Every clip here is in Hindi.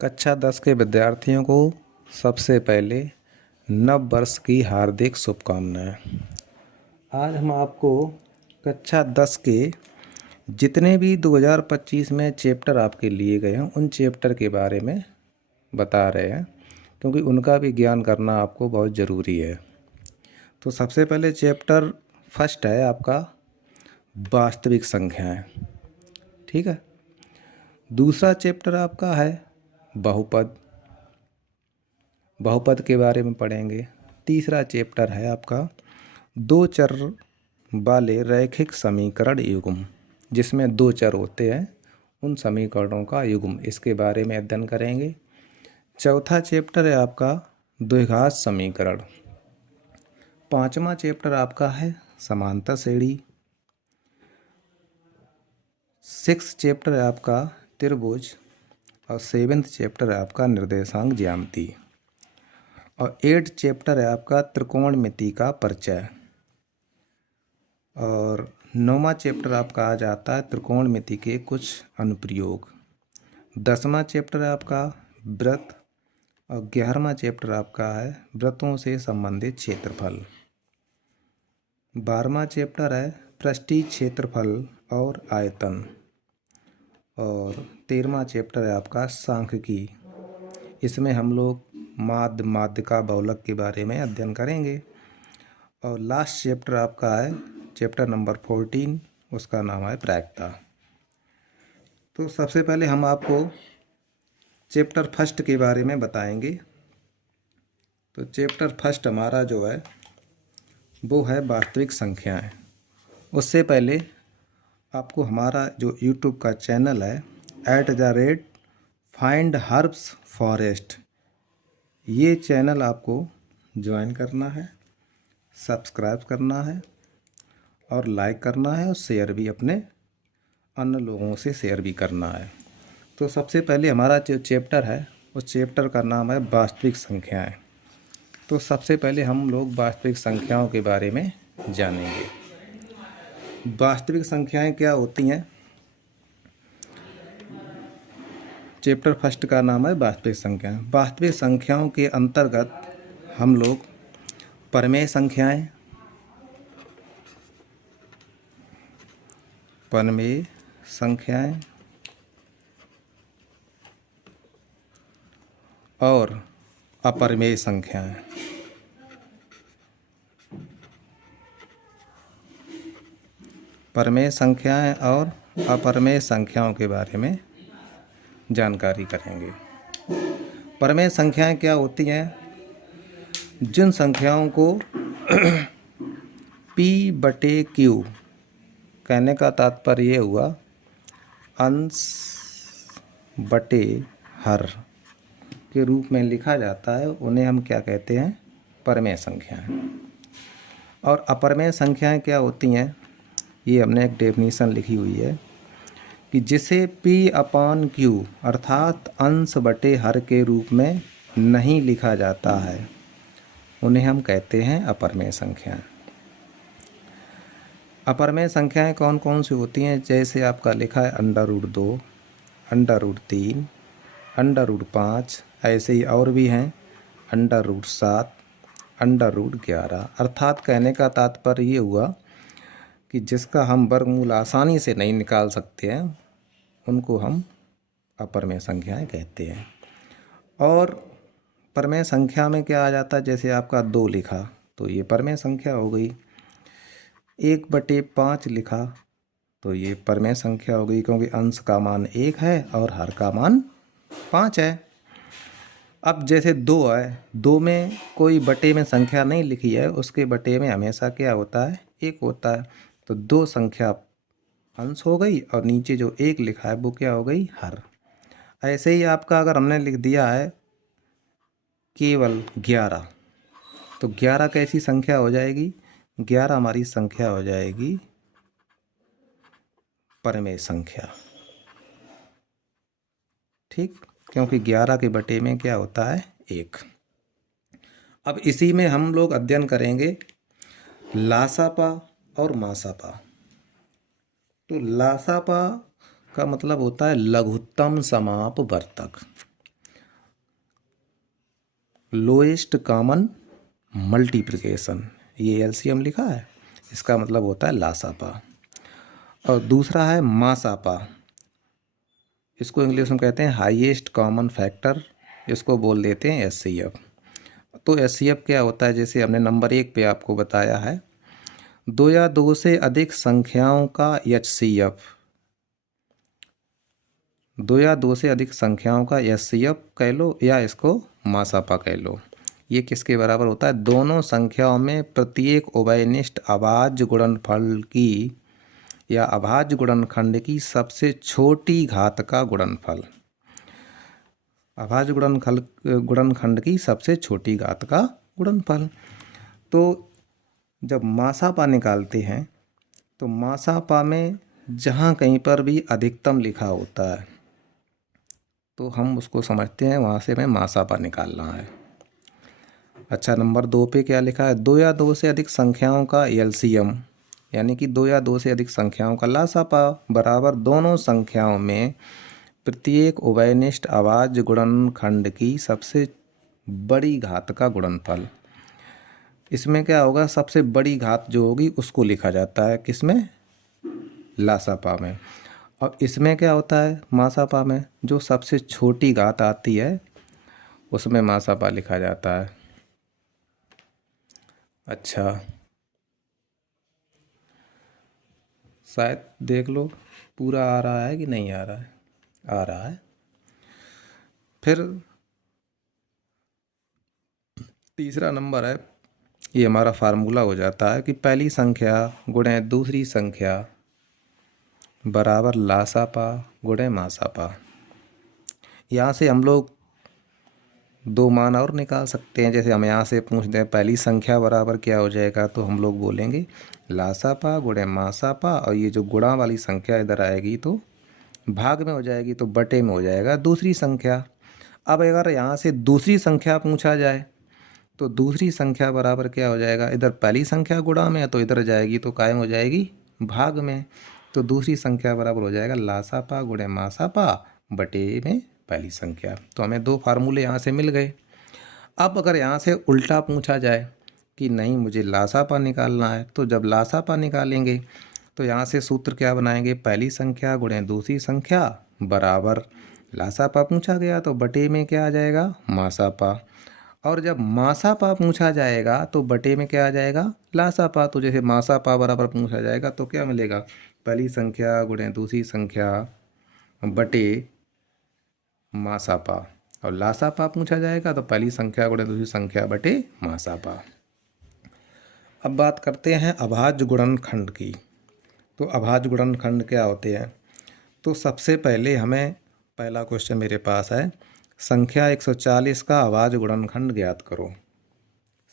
कक्षा 10 के विद्यार्थियों को सबसे पहले नव वर्ष की हार्दिक शुभकामनाएं। आज हम आपको कक्षा 10 के जितने भी 2025 में चैप्टर आपके लिए गए हैं उन चैप्टर के बारे में बता रहे हैं, क्योंकि उनका भी ज्ञान करना आपको बहुत ज़रूरी है। तो सबसे पहले चैप्टर फर्स्ट है आपका वास्तविक संख्याएं। ठीक है। दूसरा चैप्टर आपका है बहुपद के बारे में पढ़ेंगे। तीसरा चैप्टर है आपका दो चर वाले रैखिक समीकरण युग्म, जिसमें दो चर होते हैं उन समीकरणों का युग्म, इसके बारे में अध्ययन करेंगे। चौथा चैप्टर है आपका द्विघात समीकरण। पांचवा चैप्टर आपका है समांतर श्रेणी। सिक्स चैप्टर है आपका त्रिभुज और सेवेंथ चैप्टर है आपका निर्देशांक ज्यामिति और 8 चैप्टर है आपका त्रिकोणमिति का परिचय और 9वां चैप्टर आपका आ जाता है त्रिकोणमिति के कुछ अनुप्रयोग। 10वां चैप्टर है आपका वृत्त और 11वां चैप्टर आपका है वृत्तों से संबंधित क्षेत्रफल। 12वां चैप्टर है पृष्ठीय क्षेत्रफल और आयतन और 13वां चैप्टर है आपका सांख्यिकी। इसमें हम लोग माध्यिका बहुलक के बारे में अध्ययन करेंगे। और लास्ट चैप्टर आपका है चैप्टर नंबर 14, उसका नाम है प्रायिकता। तो सबसे पहले हम आपको चैप्टर फर्स्ट के बारे में बताएंगे। तो चैप्टर फर्स्ट हमारा जो है वो है वास्तविक संख्याएं। उससे पहले आपको हमारा जो यूट्यूब का चैनल है @FindHerbsForest, ये चैनल आपको ज्वाइन करना है, सब्सक्राइब करना है और लाइक करना है और शेयर भी अपने अन्य लोगों से शेयर भी करना है। तो सबसे पहले हमारा जो चैप्टर है उस चैप्टर का नाम है वास्तविक संख्याएं। तो सबसे पहले हम लोग वास्तविक संख्याओं के बारे में जानेंगे। वास्तविक संख्याएं क्या होती हैं। चैप्टर फर्स्ट का नाम है वास्तविक संख्याएं। वास्तविक संख्याओं के अंतर्गत हम लोग परमेय संख्याएं, और अपरिमेय संख्याएं। परमेय संख्याएं और अपरमेय संख्याओं के बारे में जानकारी करेंगे। परमेय संख्याएं क्या होती हैं। जिन संख्याओं को P/Q कहने का तात्पर्य ये हुआ अंश बटे हर के रूप में लिखा जाता है, उन्हें हम क्या कहते हैं, परमेय संख्याएं। और अपरमेय संख्याएं क्या होती हैं, ये हमने एक डेफिनेशन लिखी हुई है कि जिसे P/Q अर्थात अंश बटे हर के रूप में नहीं लिखा जाता है, उन्हें हम कहते हैं अपरमेय संख्याएं। अपरमेय संख्याएं कौन कौन सी होती हैं, जैसे आपका लिखा है √2, √3, √5, ऐसे ही और भी हैं √7, √11। अर्थात कहने का तात्पर्य ये हुआ कि जिसका हम वर्गमूल आसानी से नहीं निकाल सकते हैं उनको हम अपरमेय संख्याएं कहते हैं। और परमेय संख्या में क्या आ जाता है, जैसे आपका 2 लिखा तो ये परमेय संख्या हो गई। 1/5 लिखा तो ये परमेय संख्या हो गई, क्योंकि अंश का मान 1 है और हर का मान 5 है। अब जैसे 2 है, 2 में कोई बटे में संख्या नहीं लिखी है, उसके बटे में हमेशा क्या होता है, 1 होता है। तो 2 संख्या अंश हो गई और नीचे जो 1 लिखा है वो क्या हो गई, हर। ऐसे ही आपका अगर हमने लिख दिया है केवल 11, तो 11 कैसी संख्या हो जाएगी, 11 हमारी संख्या हो जाएगी परमेय संख्या। ठीक, क्योंकि 11 के बटे में क्या होता है, 1। अब इसी में हम लोग अध्ययन करेंगे लासापा और मासापा। तो लासापा का मतलब होता है लघुत्तम समापवर्तक। लोएस्ट कॉमन मल्टीप्लिकेशन, ये एलसीएम लिखा है, इसका मतलब होता है लासापा। और दूसरा है मासापा, इसको इंग्लिश में कहते हैं हाईएस्ट कॉमन फैक्टर, इसको बोल देते हैं एचसीएफ। तो एचसीएफ क्या होता है, जैसे हमने नंबर 1 पे आपको बताया है, 2 या 2 से अधिक संख्याओं का एचसीएफ, 2 या 2 से अधिक संख्याओं का एचसीएफ कह लो या इसको मासापा कह लो। ये किसके बराबर होता है, दोनों संख्याओं में प्रत्येक उभयनिष्ठ अभाज्य गुणनफल की या अभाज्य गुणनखंड की सबसे छोटी घात का गुणनफल, अभाज्य गुणनखंड की सबसे छोटी घात का गुणनफल। तो जब मासापा निकालते हैं तो मासापा में जहाँ कहीं पर भी अधिकतम लिखा होता है तो हम उसको समझते हैं वहाँ से हमें मासापा निकालना है। अच्छा, नंबर 2 पे क्या लिखा है, 2 या 2 से अधिक संख्याओं का एलसीएम, यानी कि 2 या 2 से अधिक संख्याओं का लासापा बराबर दोनों संख्याओं में प्रत्येक उभयनिष्ठ अभाज्य गुणनखंड की सबसे बड़ी घात का गुणनफल। इसमें क्या होगा, सबसे बड़ी घात जो होगी उसको लिखा जाता है किसमें, लासापा में। और इसमें क्या होता है, मासापा में जो सबसे छोटी घात आती है उसमें मासापा लिखा जाता है। अच्छा, शायद देख लो पूरा आ रहा है कि नहीं आ रहा है, आ रहा है। फिर तीसरा नंबर है, ये हमारा फार्मूला हो जाता है कि पहली संख्या गुणे दूसरी संख्या बराबर लासापा गुणे मासापा। यहाँ से हम लोग 2 मान और निकाल सकते हैं। जैसे हम यहाँ से पूछते हैं पहली संख्या बराबर क्या हो जाएगा, तो हम लोग बोलेंगे लासापा गुणे मासापा, और ये जो गुणा वाली संख्या इधर आएगी तो भाग में हो जाएगी, तो बटे में हो जाएगा दूसरी संख्या। अब अगर यहाँ से दूसरी संख्या पूछा जाए तो दूसरी संख्या बराबर क्या हो जाएगा, इधर पहली संख्या गुणा में है तो इधर जाएगी तो कायम हो जाएगी भाग में, तो दूसरी संख्या बराबर हो जाएगा लासापा गुणे मासापा बटे में पहली संख्या। तो हमें 2 फार्मूले यहाँ से मिल गए। अब अगर यहाँ से उल्टा पूछा जाए कि नहीं मुझे लासापा निकालना है, तो जब लासापा निकालेंगे तो यहाँ से सूत्र क्या बनाएंगे, पहली संख्या गुणे दूसरी संख्या बराबर लासापा पूछा गया तो बटे में क्या आ जाएगा, मासापा। और जब मासापा पूछा जाएगा तो बटे में क्या आ जाएगा, लासापा। तो जैसे मासापा बराबर पूछा जाएगा तो क्या मिलेगा, पहली संख्या गुणे दूसरी संख्या बटे मासापा, और लासापा पूछा जाएगा तो पहली संख्या गुणे दूसरी संख्या बटे मासापा। अब बात करते हैं अभाज्य गुणनखंड की। तो अभाज्य गुणनखंड क्या होते हैं, तो सबसे पहले हमें पहला क्वेश्चन मेरे पास है, संख्या 140 का अभाज्य गुणनखंड ज्ञात करो।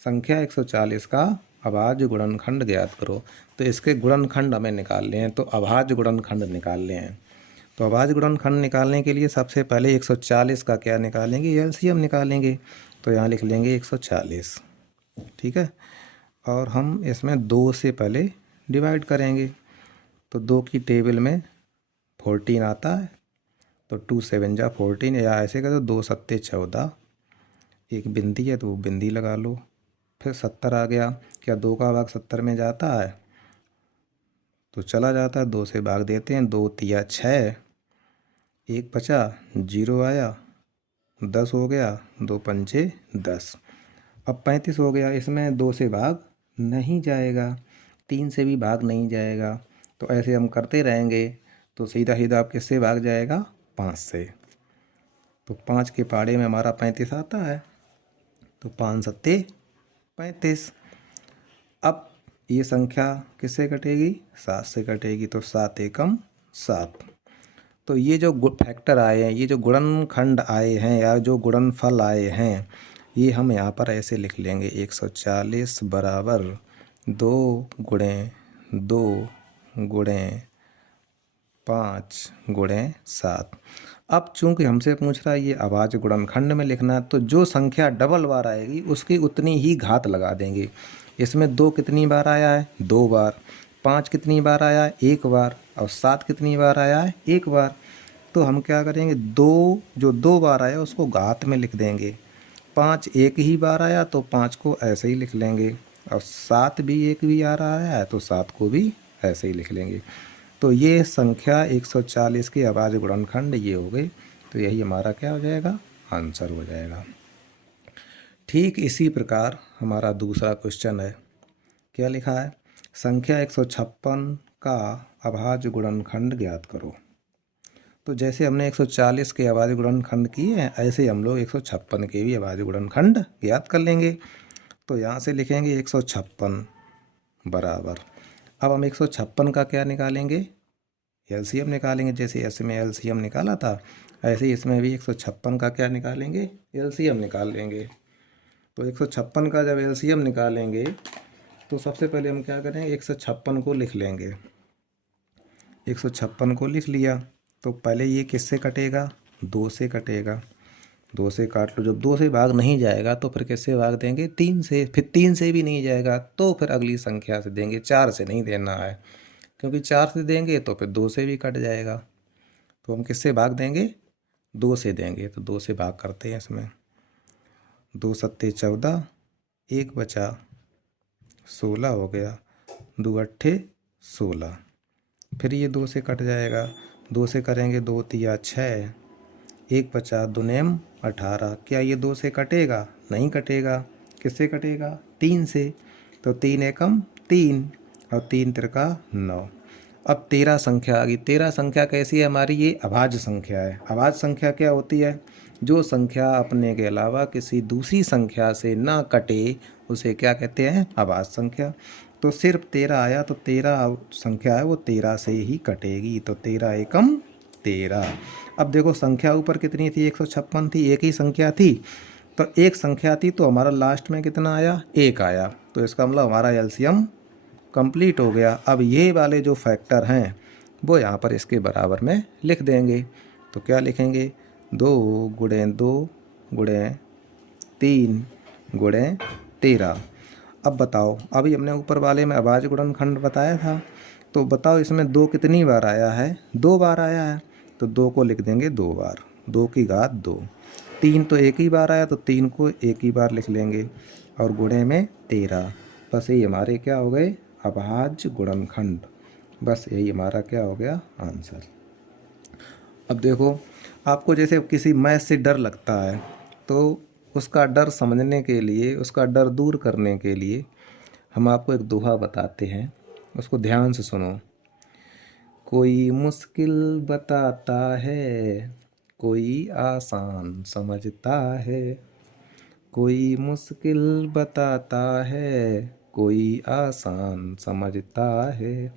संख्या 140 का अभाज्य गुणनखंड ज्ञात करो। तो इसके गुणनखंड हमें निकालने हैं, तो अभाज्य गुणनखंड निकालने हैं। तो अभाज्य गुणनखंड निकालने के लिए सबसे पहले 140 का क्या निकालेंगे, एलसीएम निकालेंगे। तो यहाँ लिख लेंगे 140, ठीक है। और हम इसमें 2 से पहले डिवाइड करेंगे, तो 2 की टेबल में 14 आता है, तो 2 7 जा 14, या ऐसे कर दो 2 सत्ते 14, एक बिंदी है तो वो बिंदी लगा लो। फिर 70 आ गया, क्या 2 का भाग 70 में जाता है, तो चला जाता है, 2 से भाग देते हैं, 2 तिया 6, 1 बचा, 0 आया, 10 हो गया, 2 पंचे 10। अब 35 हो गया, इसमें 2 से भाग नहीं जाएगा, 3 से भी भाग नहीं जाएगा, तो ऐसे हम करते रहेंगे। तो सीधा सीधा आप किससे भाग जाएगा, 5 से। तो 5 के पाड़े में हमारा 35 आता है, तो 5 सत्ते 35। अब ये संख्या किससे कटेगी, 7 से कटेगी, तो 7 एकम 7। तो ये जो फैक्टर आए हैं, ये जो गुणनखंड आए हैं या जो गुणनफल आए हैं, ये हम यहाँ पर ऐसे लिख लेंगे, 140 बराबर 2 गुणे 2 गुणे 5 गुणे 7। अब चूंकि हमसे पूछ रहा है ये अभाज्य गुणनखंड में लिखना, तो जो संख्या डबल बार आएगी उसकी उतनी ही घात लगा देंगे। इसमें 2 कितनी बार आया है, 2 बार, 5 कितनी बार आया है, 1 बार, और 7 कितनी बार आया है, 1 बार। तो हम क्या करेंगे, 2 जो 2 बार आया उसको घात में लिख देंगे, 5 एक ही बार आया तो 5 को ऐसे ही लिख लेंगे, और 7 भी एक भी आ रहा है तो 7 को भी ऐसे ही लिख लेंगे। तो ये संख्या 140 के अभाज्य गुणनखंड ये हो गए। तो यही हमारा क्या हो जाएगा, आंसर हो जाएगा। ठीक इसी प्रकार हमारा दूसरा क्वेश्चन है, क्या लिखा है, संख्या 156 का अभाज्य गुणनखंड ज्ञात करो। तो जैसे हमने 140 के अभाज्य गुणनखंड किए हैं, ऐसे हम लोग 156 के भी अभाज्य गुणनखंड ज्ञात कर लेंगे। तो यहाँ से लिखेंगे 156 बराबर, अब हम 156 का क्या निकालेंगे, एलसीएम निकालेंगे। जैसे इसमें एलसीएम निकाला था, ऐसे ही इसमें भी 156 का क्या निकालेंगे, एलसीएम निकाल लेंगे। तो 156 का जब एलसीएम निकालेंगे तो सबसे पहले हम क्या करेंगे, 156 को लिख लेंगे। 156 को लिख लिया तो पहले ये किससे कटेगा, 2 से कटेगा। 2 से काट लो, जब 2 से भाग नहीं जाएगा तो फिर किससे भाग देंगे, 3 से। फिर 3 से भी नहीं जाएगा तो फिर अगली संख्या से देंगे, 4 से नहीं देना है, क्योंकि 4 से देंगे तो फिर 2 से भी कट जाएगा। तो हम किससे भाग देंगे, 2 से देंगे। तो 2 से भाग करते हैं इसमें, 2 सत्ते 14, 1 बचा 16 हो गया, 2 अट्ठे 16। फिर ये 2 से कट जाएगा, 2 से करेंगे 2 तिया 6, 1 बचा 2 नेम 18। क्या ये 2 से कटेगा, नहीं कटेगा। किससे कटेगा, 3 से। तो 3 एकम 3 और 3 तिरका 9। अब 13 संख्या आ गई। 13 संख्या कैसी है हमारी, ये अभाज्य संख्या है। अभाज्य संख्या क्या होती है, जो संख्या अपने के अलावा किसी दूसरी संख्या से ना कटे उसे क्या कहते हैं, अभाज्य संख्या। तो सिर्फ 13 आया तो 13 संख्या है वो 13 से ही कटेगी। तो 13 एकम 13। अब देखो संख्या ऊपर कितनी थी, 156 थी, एक ही संख्या थी। तो एक संख्या थी तो हमारा लास्ट में कितना आया, 1 आया। तो इसका मतलब हमारा एलसीएम कंप्लीट हो गया। अब ये वाले जो फैक्टर हैं वो यहाँ पर इसके बराबर में लिख देंगे। तो क्या लिखेंगे, 2 गुणे 2 गुणे 3 गुणे 13। अब बताओ, अभी हमने ऊपर वाले में अभाज्य गुणनखंड बताया था, तो बताओ इसमें 2 कितनी बार आया है, 2 बार आया है। तो 2 को लिख देंगे 2 बार, 2 की घात 2। 3 तो एक ही बार आया तो 3 को एक ही बार लिख लेंगे, और गुणे में 13। बस यही हमारे क्या हो गए, अभाज्य गुणनखंड। बस यही हमारा क्या हो गया, आंसर। अब देखो, आपको जैसे किसी मैथ से डर लगता है तो उसका डर समझने के लिए, उसका डर दूर करने के लिए हम आपको एक दोहा बताते हैं, उसको ध्यान से सुनो। कोई मुश्किल बताता है, कोई आसान समझता है। कोई मुश्किल बताता है, कोई आसान समझता है।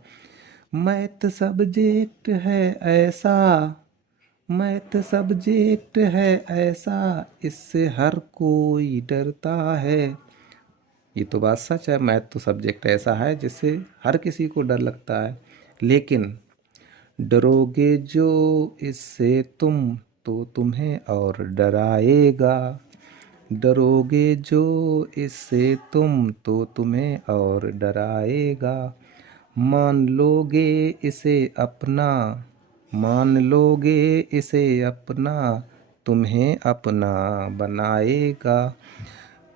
मैथ सब्जेक्ट है ऐसा, मैथ सब्जेक्ट है ऐसा, इससे हर कोई डरता है। ये तो बात सच है, मैथ तो सब्जेक्ट ऐसा है जिससे हर किसी को डर लगता है। लेकिन डरोगे जो इससे तुम, तो तुम्हें और डराएगा। डरोगे जो इससे तुम, तो तुम्हें और डराएगा। मान लोगे इसे अपना, मान लोगे इसे अपना, तुम्हें अपना बनाएगा।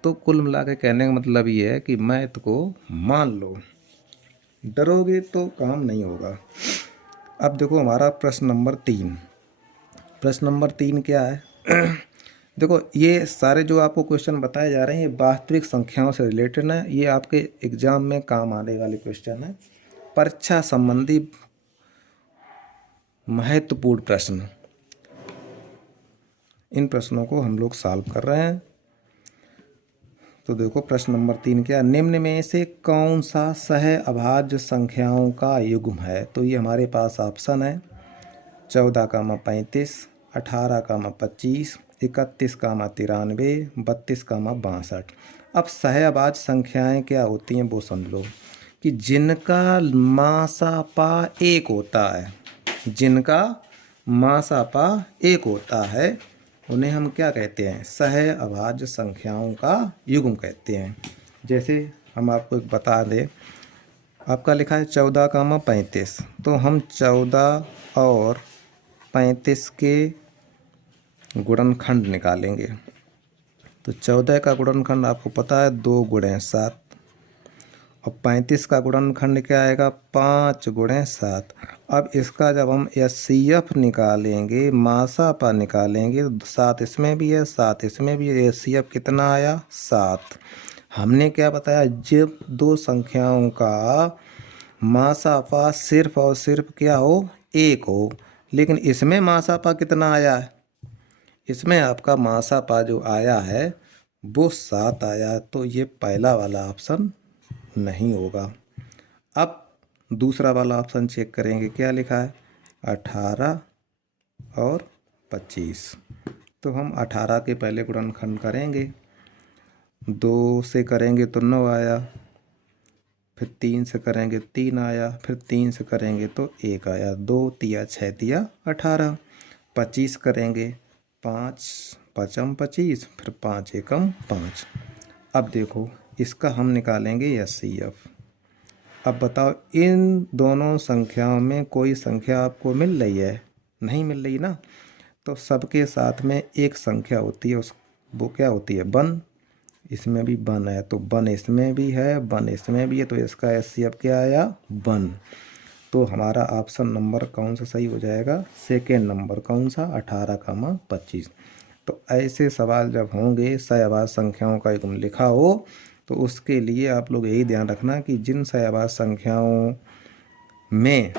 तो कुल मिला के कहने का मतलब ये है कि मैथ को मान लो, डरोगे तो काम नहीं होगा। अब देखो हमारा प्रश्न नंबर 3। प्रश्न नंबर 3 क्या है देखो, ये सारे जो आपको क्वेश्चन बताए जा रहे हैं ये वास्तविक संख्याओं से रिलेटेड है। ये आपके एग्जाम में काम आने वाले क्वेश्चन है, परीक्षा संबंधी महत्वपूर्ण प्रश्न। इन प्रश्नों को हम लोग सॉल्व कर रहे हैं। तो देखो प्रश्न नंबर 3 क्या, निम्न में से कौन सा सह अभाज्य संख्याओं का युग्म है। तो ये हमारे पास ऑप्शन है 14 का 35, 18 का 25, 31 का 93, 32 का 62। अब सह अभाज्य संख्याएं क्या होती हैं वो समझ लो, कि जिनका मासापा 1 होता है, जिनका मासापा 1 होता है उन्हें हम क्या कहते हैं, सह अभाज्य संख्याओं का युग्म कहते हैं। जैसे हम आपको एक बता दें, आपका लिखा है 14 का 35, तो हम 14 और 35 के गुणनखंड निकालेंगे। तो 14 का गुणनखंड आपको पता है 2 गुणे 7, और 35 का गुणनखंड क्या आएगा 5 गुणे 7। अब इसका जब हम एचसीएफ निकालेंगे, मासापा निकालेंगे, तो 7 इसमें भी है 7 इसमें भी है, एचसीएफ कितना आया 7। हमने क्या बताया, जब दो संख्याओं का मासापा सिर्फ और सिर्फ क्या हो 1 हो, लेकिन इसमें मासापा कितना आया है, इसमें आपका मासापा जो आया है वो 7 आया है, तो ये पहला वाला ऑप्शन नहीं होगा। अब दूसरा वाला ऑप्शन चेक करेंगे, क्या लिखा है 18 और 25। तो हम 18 के पहले गुणनखंड करेंगे, 2 से करेंगे तो 9 आया, फिर 3 से करेंगे 3 आया, फिर 3 से करेंगे तो 1 आया, 2 तिया 6 तिया 18। 25 करेंगे 5 5 25, फिर 5 एकम 5। अब देखो इसका हम निकालेंगे एचसीएफ। अब बताओ इन दोनों संख्याओं में कोई संख्या आपको मिल रही है, नहीं मिल रही ना, तो सबके साथ में एक संख्या होती है, उस वो क्या होती है 1। इसमें भी 1 है, तो 1 इसमें भी है 1 इसमें भी है, तो इसका एचसीएफ क्या आया 1। तो हमारा ऑप्शन नंबर कौन सा सही हो जाएगा, सेकेंड नंबर कौन सा 18, 25। तो ऐसे सवाल जब होंगे सहवास संख्याओं का युग्म लिखा हो, तो उसके लिए आप लोग यही ध्यान रखना कि जिन सहवास संख्याओं में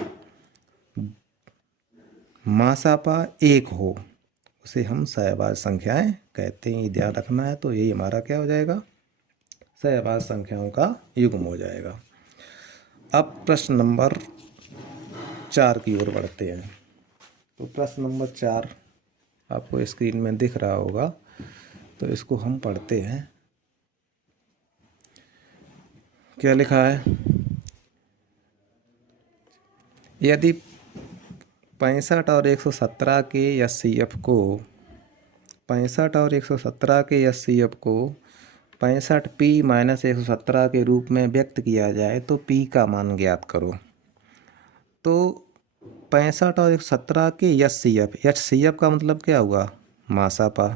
मासापा 1 हो उसे हम सहवास संख्याएं कहते हैं, ये ध्यान रखना है। तो यही हमारा क्या हो जाएगा, सहवास संख्याओं का युग्म हो जाएगा। अब प्रश्न नंबर 4 की ओर बढ़ते हैं। तो प्रश्न नंबर 4 आपको स्क्रीन में दिख रहा होगा, तो इसको हम पढ़ते हैं। क्या लिखा है, यदि 65 और 117 के एचसीएफ को 65 और 117 के एचसीएफ को 65p माइनस 117 के रूप में व्यक्त किया जाए तो p का मान ज्ञात करो। तो 65 और 117 के एचसीएफ का मतलब क्या हुआ मासापा।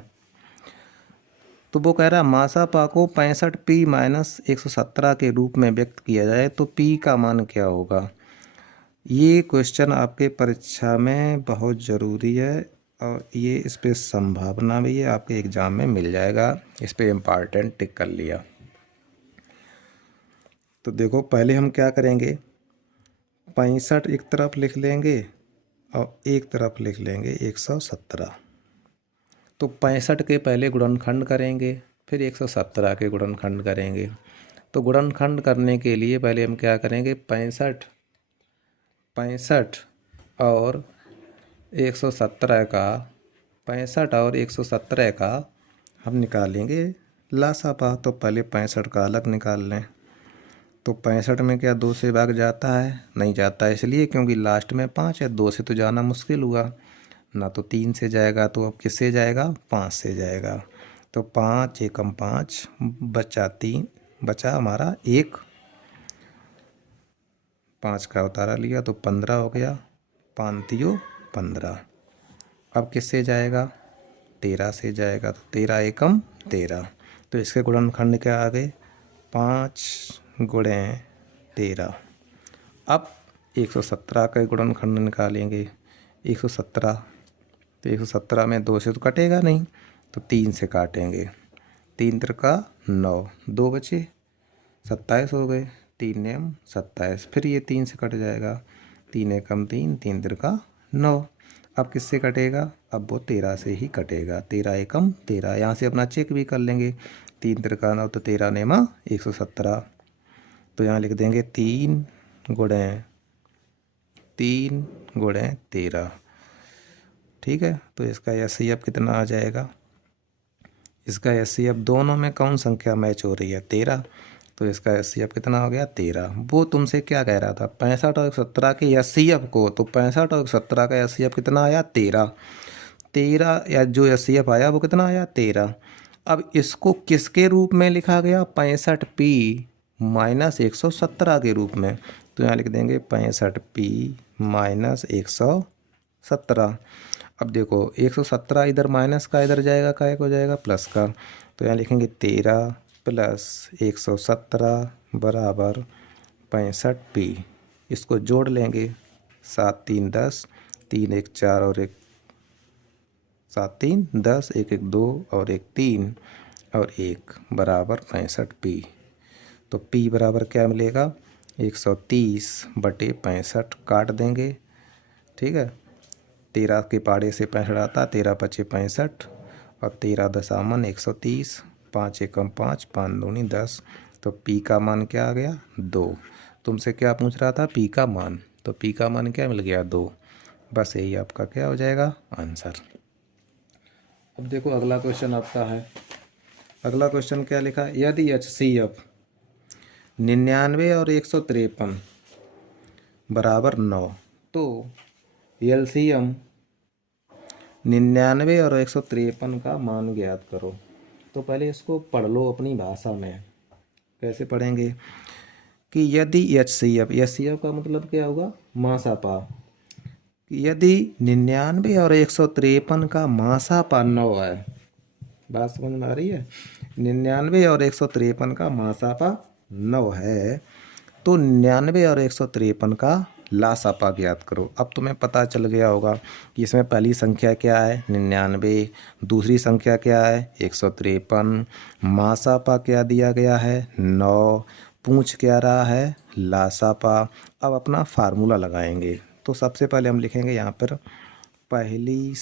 तो वो कह रहा है मासापा को 65p माइनस 117 के रूप में व्यक्त किया जाए तो p का मान क्या होगा। ये क्वेश्चन आपके परीक्षा में बहुत ज़रूरी है और ये इस पर संभावना भी है आपके एग्ज़ाम में मिल जाएगा, इस पर इम्पॉर्टेंट टिक कर लिया। तो देखो पहले हम क्या करेंगे, 65 एक तरफ लिख लेंगे और एक तरफ लिख लेंगे 117। तो 65 के पहले गुणनखंड करेंगे, फिर 117 के गुणनखंड करेंगे। तो गुणनखंड करने के लिए पहले हम क्या करेंगे, 65 और 117 का 65 और 117 का हम निकालेंगे लासापा। तो पहले 65 का अलग निकाल लें। तो 65 में क्या 2 से भाग जाता है, नहीं जाता है, इसलिए क्योंकि लास्ट में 5 है, 2 से तो जाना मुश्किल हुआ ना, तो 3 से जाएगा, तो अब किससे जाएगा 5 से जाएगा। तो 5 एकम 5 बचा 3, बचा हमारा 1, 5 का उतारा लिया तो 15 हो गया, 5 तियो 15। अब किससे जाएगा 13 से जाएगा, तो 13 एकम 13। तो इसके गुणनखंड क्या आ गए 5 गुणे 13। अब 117 का गुणनखंड निकालेंगे, 117, तो 117 में 2 से तो कटेगा नहीं, तो 3 से काटेंगे, 3 त्रिका 9, 2 बचे 27 हो गए, 3 नेम 27, फिर ये 3 से कट जाएगा, 3 एकम 3, 3 त्रिका 9। अब किससे कटेगा, अब वो 13 से ही कटेगा, 13 एकम 13। यहाँ से अपना चेक भी कर लेंगे, 3 त्रिका 9, तो 13 नेमा 117। तो यहाँ लिख देंगे 3 गुणे 13। ठीक है, तो इसका एचसीएफ कितना आ जाएगा, इसका एचसीएफ दोनों में कौन संख्या मैच हो रही है 13, तो इसका एचसीएफ कितना हो गया 13। वो तुमसे क्या कह रहा था 65 और 117 के एचसीएफ को, तो 65 और 117 का एचसीएफ कितना आया 13 या जो एचसीएफ आया वो कितना आया 13। अब इसको किसके रूप में लिखा गया 65p माइनस 117 के रूप में, तो यहाँ लिख देंगे 65p माइनस 117। अब देखो 117 इधर माइनस का इधर जाएगा, का एक हो जाएगा प्लस का, तो यहाँ लिखेंगे 13 प्लस 117 बराबर 65p। इसको जोड़ लेंगे, 7 3 10, 3 1 4 और 1 7 3 10, 1 1 2 और 1 3 और 1 बराबर 65p। तो p बराबर क्या मिलेगा, 130/65 काट देंगे। ठीक है, 13 के पाड़े से 65 आता, 13 पचे 65 और 13 दशामन 130, 5 एकम 5, 5 दूनी 10। तो p का मान क्या आ गया, 2। तुमसे क्या पूछ रहा था, p का मान, तो p का मान क्या मिल गया, 2। बस यही आपका क्या हो जाएगा, आंसर। अब देखो अगला क्वेश्चन आपका है। अगला क्वेश्चन क्या लिखा, यदि HCF 99 और 153 बराबर 9, तो LCM 99 और 153 का मान ज्ञात करो। तो पहले इसको पढ़ लो अपनी भाषा में। कैसे पढ़ेंगे कि यदि HCF का मतलब क्या होगा, मासापा। यदि 99 और 153 का मासापा 9 है, बात समझ में आ रही है, 99 और 153 का मासापा 9 है, तो 99 और 153 का लासापा ज्ञात करो। अब तुम्हें पता चल गया होगा कि इसमें पहली संख्या क्या है, 99, दूसरी संख्या क्या है, 153, मासापा क्या दिया गया है, 9, पूछ क्या रहा है, लासापा। अब अपना फार्मूला लगाएंगे। तो सबसे पहले हम लिखेंगे यहाँ पर पहली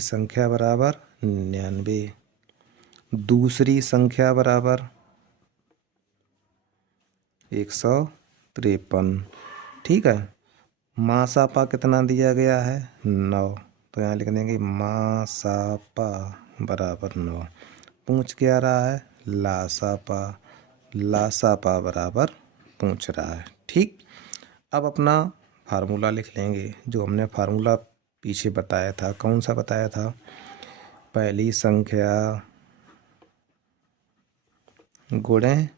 संख्या बराबर 99, दूसरी संख्या बराबर 153। ठीक है, मासापा कितना दिया गया है, 9, तो यहाँ लिख देंगे मासापा बराबर 9। पूछ क्या रहा है, लासापा बराबर पूछ रहा है। ठीक, अब अपना फार्मूला लिख लेंगे, जो हमने फार्मूला पीछे बताया था। कौन सा बताया था, पहली संख्या गुणे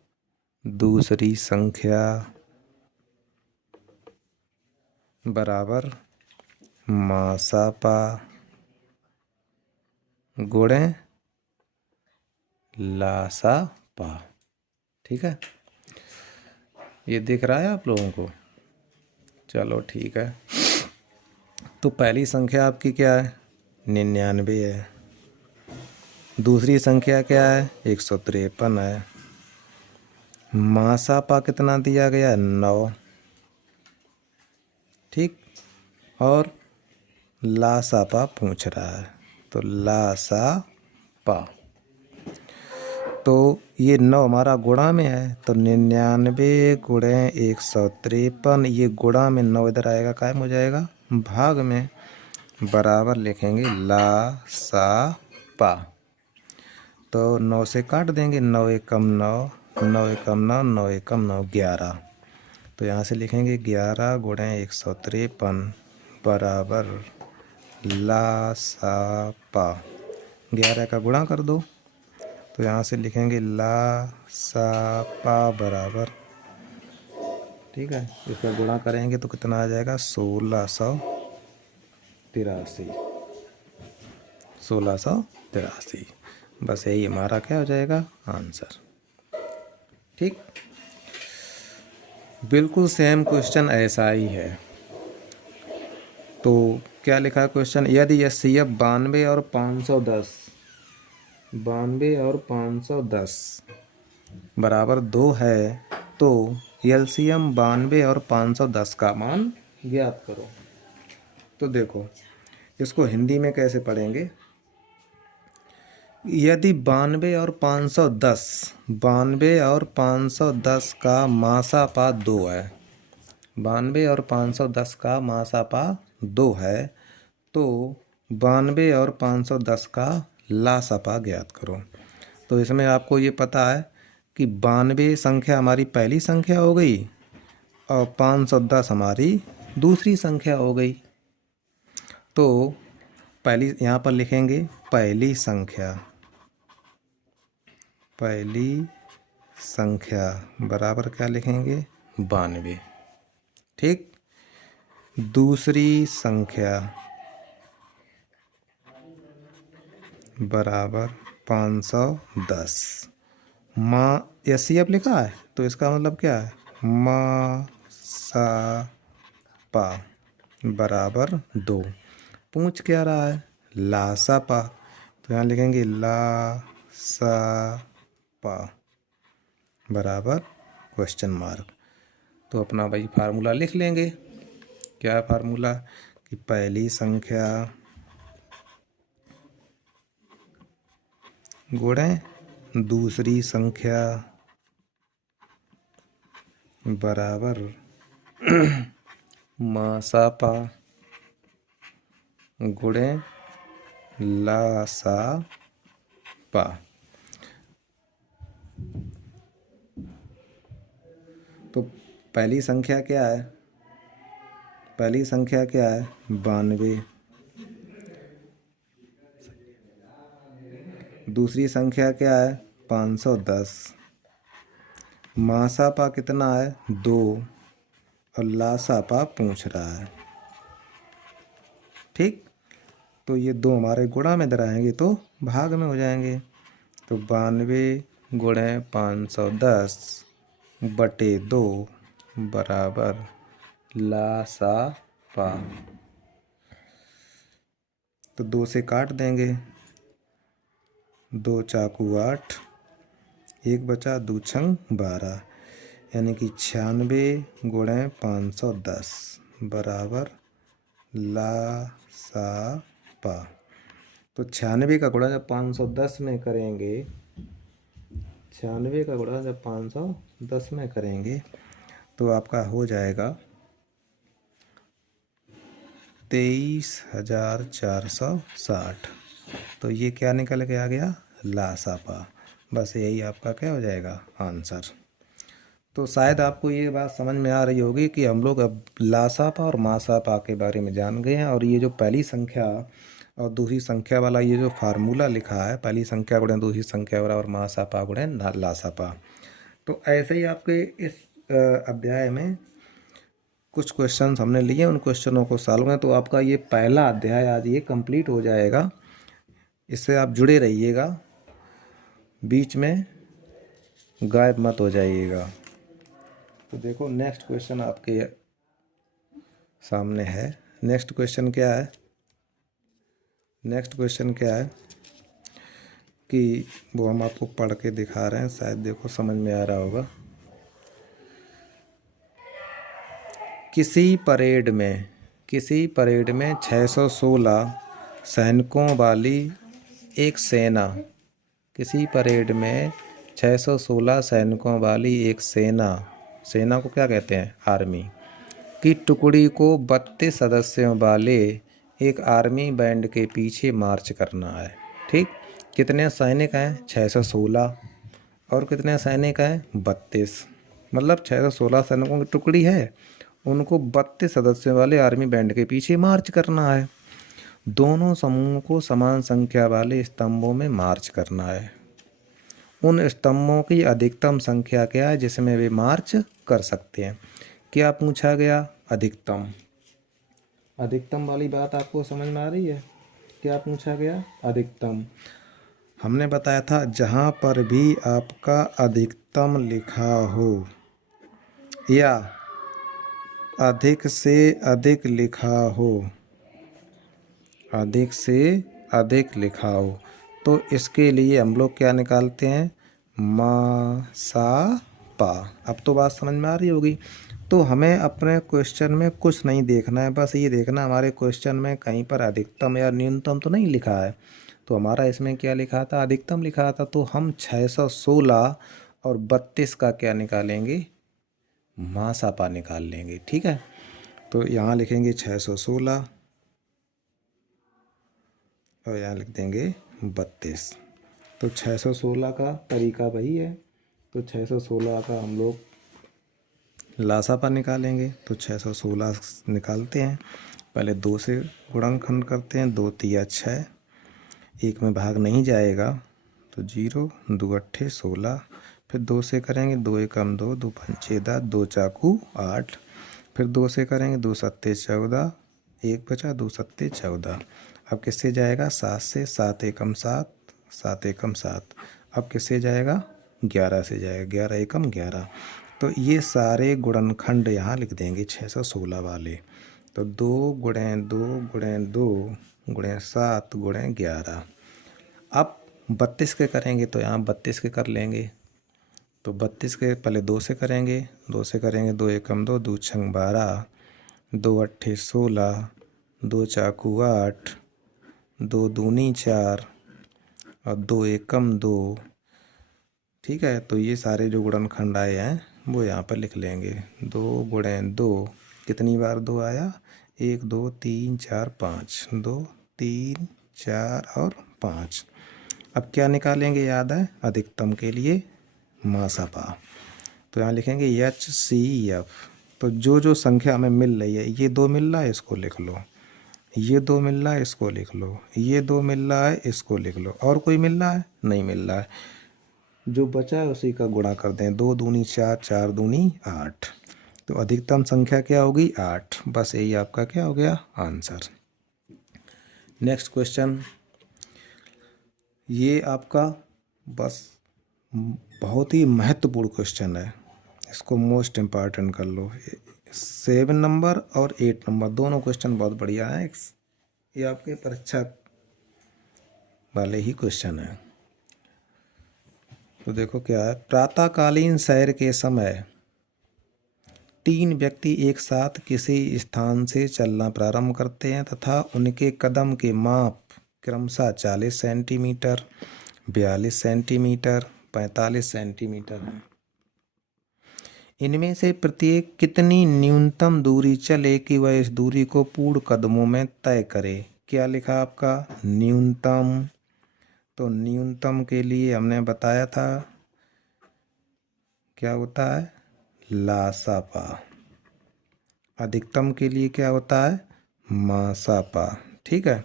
दूसरी संख्या बराबर मासापा गुणे लासापा। ठीक है, ये दिख रहा है आप लोगों को, चलो ठीक है। तो पहली संख्या आपकी क्या है, 99 है, दूसरी संख्या क्या है, 153 है, मासापा कितना दिया गया है, 9। ठीक, और लासापा पूछ रहा है, तो लासापा, तो ये 9 हमारा गुणा में है, तो 99 गुणे 153, ये गुणा में 9 इधर आएगा, कायम हो जाएगा भाग में, बराबर लिखेंगे लासापा। तो 9 से काट देंगे, 9 एकम 9, 9 एकम 9, 9 एकम 9, 11। तो यहाँ से लिखेंगे 11 गुणे 153 बराबर लासापा। 11 का गुणा कर दो, तो यहाँ से लिखेंगे लासापा बराबर, ठीक है, इसका गुणा करेंगे तो कितना आ जाएगा, 1683। बस यही हमारा क्या हो जाएगा, आंसर। ठीक, बिल्कुल सेम क्वेश्चन ऐसा ही है। तो क्या लिखा है क्वेश्चन, यदि HCF 92 और 510 बराबर 2 है, तो LCM 92 और 510 का मान ज्ञात करो। तो देखो इसको हिंदी में कैसे पढ़ेंगे, यदि 92 और 510 का मासापा 2 है, 92 और 510 का मासापा 2 है, तो 92 और 510 का लासापा ज्ञात करो। तो इसमें आपको ये पता है कि 92 संख्या हमारी पहली संख्या हो गई और 510 हमारी दूसरी संख्या हो गई। तो पहली यहाँ पर लिखेंगे पहली संख्या बराबर क्या लिखेंगे, 92। ठीक, दूसरी संख्या बराबर 510। माँ एफ लिखा है तो इसका मतलब क्या है, मा सा पा बराबर 2। पूछ क्या रहा है, ला सा पा, तो यहाँ लिखेंगे ला सा पा बराबर क्वेश्चन मार्क। तो अपना भाई फार्मूला लिख लेंगे। क्या फार्मूला, कि पहली संख्या गुणे दूसरी संख्या बराबर मासा पा गुणे ला सा पा। तो पहली संख्या क्या है, पहली संख्या क्या है 92। दूसरी संख्या क्या है 510। मासापा कितना है 2 और लासापा पूछ रहा है। ठीक, तो ये दो हमारे गुणा में दराएंगे तो भाग में हो जाएंगे। तो 92 गुणे 510 बटे 2 बराबर लासापा। तो 2 से काट देंगे, 2 चाकू 8, 1 बचा 2 छंग 12, यानी कि 96 गुणे 510 बराबर ला सा पा। तो 96 का गुणा जब 510 में करेंगे, 96 का गुणा जब 510 में करेंगे तो आपका हो जाएगा 23,460। तो ये क्या निकल के आ गया, लासापा। बस यही आपका क्या हो जाएगा आंसर। तो शायद आपको ये बात समझ में आ रही होगी कि हम लोग अब लासापा और मासापा के बारे में जान गए हैं। और ये जो पहली संख्या और दूसरी संख्या वाला ये जो फार्मूला लिखा है, पहली संख्या गुणे दूसरी संख्या बराबर मासापा गुणे लासापा, तो ऐसे ही आपके इस अध्याय में कुछ क्वेश्चंस हमने लिए, उन क्वेश्चनों को सॉल्व करें तो आपका ये पहला अध्याय आज ये कंप्लीट हो जाएगा। इससे आप जुड़े रहिएगा, बीच में गायब मत हो जाइएगा। तो देखो नेक्स्ट क्वेश्चन आपके सामने है। नेक्स्ट क्वेश्चन क्या है, नेक्स्ट क्वेश्चन क्या है कि वो हम आपको पढ़ के दिखा रहे हैं, शायद देखो समझ में आ रहा होगा। किसी परेड में 616 सैनिकों वाली एक सेना, किसी परेड में 616 सैनिकों वाली एक सेना को क्या कहते हैं, आर्मी की टुकड़ी को 32 सदस्यों वाले एक आर्मी बैंड के पीछे मार्च करना है। ठीक, कितने सैनिक हैं 616 और कितने सैनिक हैं 32, मतलब 616 सैनिकों की टुकड़ी है, उनको 32 सदस्यों वाले आर्मी बैंड के पीछे मार्च करना है। दोनों समूहों को समान संख्या वाले स्तंभों में मार्च करना है। उन स्तंभों की अधिकतम संख्या क्या है जिसमें वे मार्च कर सकते हैं। क्या पूछा गया, अधिकतम। अधिकतम वाली बात आपको समझ में आ रही है, क्या पूछा गया, अधिकतम। हमने बताया था जहाँ पर भी आपका अधिकतम लिखा हो या अधिक से अधिक लिखा हो, अधिक से अधिक लिखा हो, तो इसके लिए हम लोग क्या निकालते हैं, मा सा पा। अब तो बात समझ में आ रही होगी। तो हमें अपने क्वेश्चन में कुछ नहीं देखना है, बस ये देखना हमारे क्वेश्चन में कहीं पर अधिकतम या न्यूनतम तो नहीं लिखा है। तो हमारा इसमें क्या लिखा था, अधिकतम लिखा था, तो हम 616 और 32 का क्या निकालेंगे, मासापा निकाल लेंगे। ठीक है, तो यहाँ लिखेंगे 616 और यहाँ लिख देंगे 32। तो 616 का तरीका वही है। तो 616 का हम लोग लासापा निकालेंगे। तो 616 निकालते हैं, पहले 2 से गुणनखंड करते हैं, 2 तिया 6, 1 में भाग नहीं जाएगा तो 0, 2 अट्ठे 16, फिर 2 से करेंगे, 2 एकम 2, 2 पंचे 10, 2 चाकू 8, फिर 2 से करेंगे, 2 सत्ते 14, 1 बचा, 2 सत्ते 14। अब किससे जाएगा? 7 से, 7 एकम 7, 7 एकम 7। अब किससे जाएगा? 11 से जाएगा, 11 एकम 11। तो ये सारे गुणनखंड यहाँ लिख देंगे 616 वाले। तो 2 गुणे 2 गुणे 2 गुणे 7 गुणे 11। अब 32 के करेंगे तो यहाँ 32 के कर लेंगे। तो 32 के पहले 2 से करेंगे, 2 से करेंगे, 2 एकम 2, 2 छंग 12, 2 अट्ठे 16, 2 चाकू 8, 2 दूनी 4 और 2 एकम 2। ठीक है, तो ये सारे जो गुणनखंड आए हैं वो यहाँ पर लिख लेंगे। 2 गुणे 2, कितनी बार 2 आया? 1 2 3 4 5, 2 3 4 और 5। अब क्या निकालेंगे? याद है, अधिकतम के लिए मासापा। तो यहाँ लिखेंगे HCF। तो जो जो संख्या हमें मिल रही है, ये 2 मिल रहा है इसको लिख लो, ये 2 मिल रहा है इसको लिख लो, ये 2 मिल रहा है इसको लिख लो। और कोई मिल रहा है? नहीं मिल रहा है। जो बचा है उसी का गुणा कर दें। 2 दूनी 4, 4 दूनी 8। तो अधिकतम संख्या क्या होगी? 8। बस यही आपका क्या हो गया? आंसर। नेक्स्ट क्वेश्चन, ये आपका बस बहुत ही महत्वपूर्ण क्वेश्चन है, इसको मोस्ट इम्पॉर्टेंट कर लो। 7 नंबर और 8 नंबर दोनों क्वेश्चन बहुत बढ़िया हैं, ये आपके परीक्षा वाले ही क्वेश्चन है। तो देखो क्या है, प्रातःकालीन सैर के समय 3 व्यक्ति एक साथ किसी स्थान से चलना प्रारंभ करते हैं तथा उनके कदम के माप क्रमशः 40 सेंटीमीटर, 42 सेंटीमीटर, 45 सेंटीमीटर है। इनमें से प्रत्येक कितनी न्यूनतम दूरी चले कि वह इस दूरी को पूर्ण कदमों में तय करे? क्या लिखा आपका? न्यूनतम। तो न्यूनतम के लिए हमने बताया था क्या होता है? लासापा। अधिकतम के लिए क्या होता है? मासापा। ठीक है,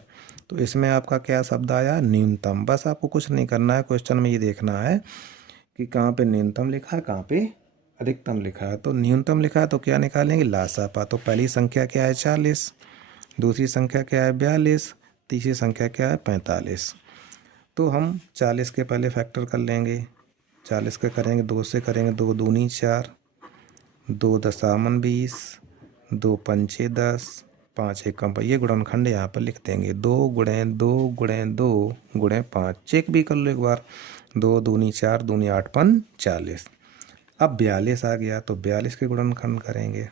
तो इसमें आपका क्या शब्द आया? न्यूनतम। बस आपको कुछ नहीं करना है, क्वेश्चन में ये देखना है कि कहाँ पे न्यूनतम लिखा है, कहाँ पे अधिकतम लिखा है। तो न्यूनतम लिखा है तो क्या निकालेंगे? लासापा। तो पहली संख्या क्या है? 40, दूसरी संख्या क्या है? 42, तीसरी संख्या क्या है? 45। तो हम 40 के पहले फैक्टर कर लेंगे। 40 के करेंगे, 2 से करेंगे, 2 दूनी 4, 2 दशामन 20, 2 पंचे 10, 5 एकम। ये गुणनखंड यहाँ पर लिख देंगे। 2 गुणे 2 गुणे 2 गुणे 5। चेक भी कर लो एक बार। 2 दूनी 4, दूनी 8 पन 40। अब 42 आ गया तो 42 के गुणनखंड करेंगे।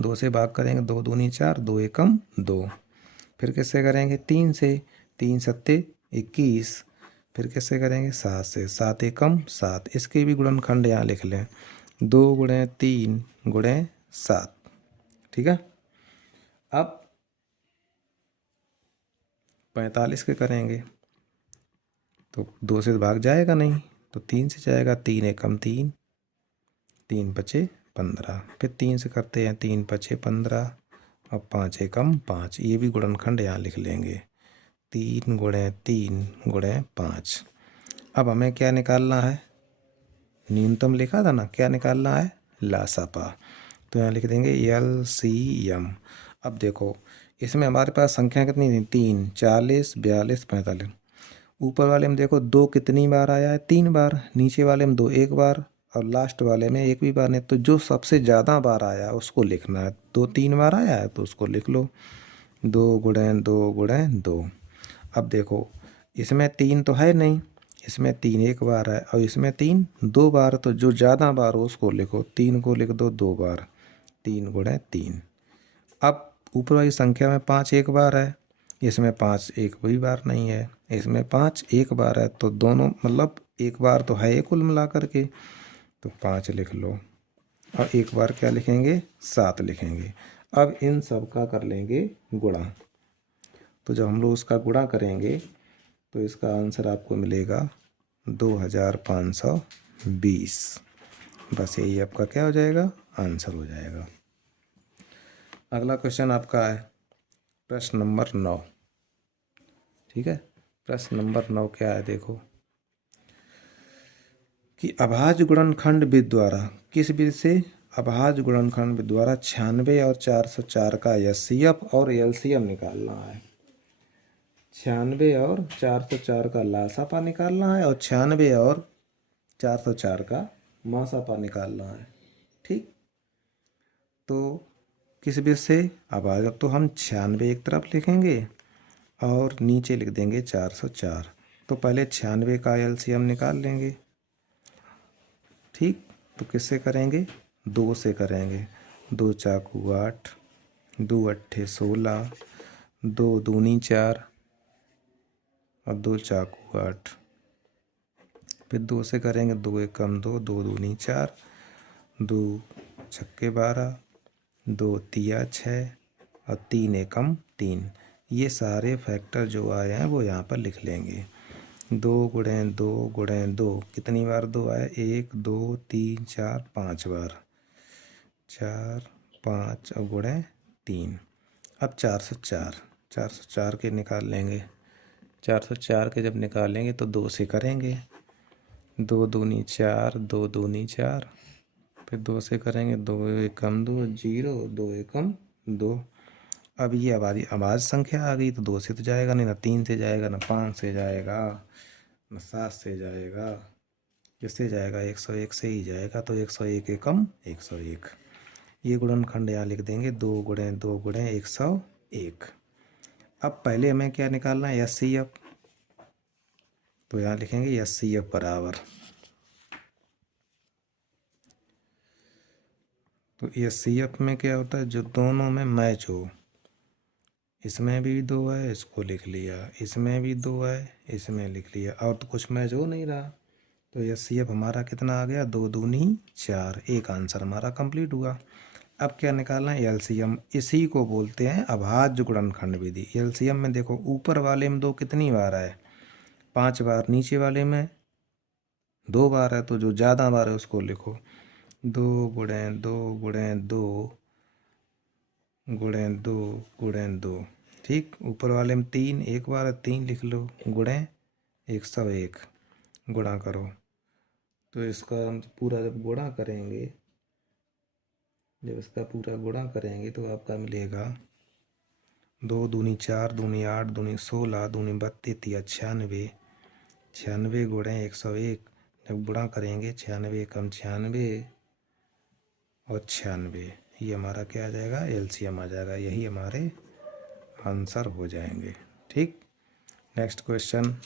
2 से भाग करेंगे, 2 दूनी 4, 2 एकम 2। फिर किससे करेंगे? 3 से, 3 सत्ते 21। फिर किससे करेंगे? 7 से, 7 एकम 7। इसके भी गुणनखंड यहाँ लिख लें। 2 गुणे 3 गुणे 7। ठीक है, अब 45 के करेंगे तो 2 से भाग जाएगा नहीं, तो 3 से जाएगा। 3 एकम 3, 3 बचे 15। फिर 3 से करते हैं, 3 बचे 15 और 5 एकम 5। ये भी गुणनखंड यहाँ लिख लेंगे। 3 गुणे 3 गुणे 5। अब हमें क्या निकालना है? न्यूनतम लिखा था ना, क्या निकालना है? लासापा। तो यहाँ लिख देंगे LCM। अब देखो इसमें हमारे पास संख्या कितनी थी? 3, 40, 42, 45। ऊपर वाले में देखो 2 कितनी बार आया है? 3 बार। नीचे वाले में 2 एक बार और लास्ट वाले में एक भी बार नहीं। तो जो सबसे ज़्यादा बार आया उसको लिखना है। 2 3 बार आया है तो उसको लिख लो। 2 गुणे 2 गुणे 2। अब देखो इसमें 3 तो है नहीं, इसमें 3 एक बार है और इसमें 3 2 बार। तो जो ज़्यादा बार हो उसको लिखो। 3 को लिख दो 2 बार। 3 गुणे 3। अब ऊपर वाली संख्या में 5 एक बार है, इसमें 5 एक भी बार नहीं है, इसमें 5 एक बार है। तो दोनों मतलब एक बार तो है कुल मिला करके, तो 5 लिख लो। और एक बार क्या लिखेंगे? 7 लिखेंगे। अब इन सब का कर लेंगे गुणा। तो जब हम लोग उसका गुणा करेंगे तो इसका आंसर आपको मिलेगा 2520। बस यही आपका क्या हो जाएगा? आंसर हो जाएगा। अगला क्वेश्चन आपका है प्रश्न नंबर 9। ठीक है, प्रश्न नंबर 9 क्या है? देखो कि अभाज्य गुणनखंड विधि द्वारा किस विधि से अभाज्य गुणनखंड द्वारा 96 और 404 का एचसीएफ और एलसीएम निकालना है। 96 और 404 का लासापा निकालना है और 96 और 404 का मासापा निकालना है। ठीक, तो किस बेस से? अभाज्य, तो हम 96 एक तरफ लिखेंगे और नीचे लिख देंगे 404। तो पहले 96 का एलसीएम निकाल लेंगे। ठीक, तो किससे करेंगे? 2 से करेंगे। 2 चाकू 8, 2 अट्ठे 16, 2 दूनी 4 और 2 चाकू 8। फिर 2 से करेंगे। 2 एकम 2, 2 दूनी 4, 2 छक्के 12, 2 तिया 6 और 3 एकम 3। ये सारे फैक्टर जो आए हैं वो यहाँ पर लिख लेंगे। 2 गुणे 2 गुणे 2, कितनी बार 2 आए? 1 2 3 4 5 बार, 4 5 और गुणे 3। अब 404 के निकाल लेंगे। 404 के जब निकालेंगे तो 2 से करेंगे। 2 दूनी 4, 2 दूनी 4, फिर 2 से करेंगे। 2 एकम 2 0, 2 एकम 2। अब ये अभाज्य संख्या आ गई तो 2 से तो जाएगा नहीं, ना 3 से जाएगा, ना 5 से जाएगा, ना 7 से जाएगा। किससे जाएगा? 101 से ही जाएगा। तो 101 एकम 101। ये गुणनखंड यहाँ लिख देंगे। 2 गुणे 2 गुणे 101। अब पहले हमें क्या निकालना है? एचसीएफ। तो यहाँ लिखेंगे एचसीएफ बराबर, तो एचसीएफ में क्या होता है? जो दोनों में मैच हो। इसमें भी 2 है, इसको लिख लिया, इसमें भी 2 है, इसमें लिख लिया, और तो कुछ मैच हो नहीं रहा। तो एचसीएफ हमारा कितना आ गया? 2 दूनी 4। एक आंसर हमारा कंप्लीट हुआ। अब क्या निकालना है? एलसीएम। इसी को बोलते हैं अभाज्य गुणनखंड विधि। एलसीएम में देखो, ऊपर वाले में 2 कितनी बार है? 5 बार। नीचे वाले में 2 बार है, तो जो ज़्यादा बार है उसको लिखो। 2 गुणे 2 गुणे 2 गुणे 2 गुणे 2। ठीक, ऊपर वाले में 3 एक बार है, 3 लिख लो, गुणे 101। गुणा करो, तो इसका हम पूरा जब गुणा करेंगे, जब इसका पूरा गुणा करेंगे तो आपका मिलेगा 2 दूनी 4, दूनी 8, दूनी 16, दूनी 32, तिया 96। 96 गुणे 101 जब गुणा करेंगे, 96 एकम 96 और 96, ये हमारा क्या आ जाएगा? एलसीएम आ जाएगा। यही हमारे आंसर हो जाएंगे। ठीक, नेक्स्ट क्वेश्चन।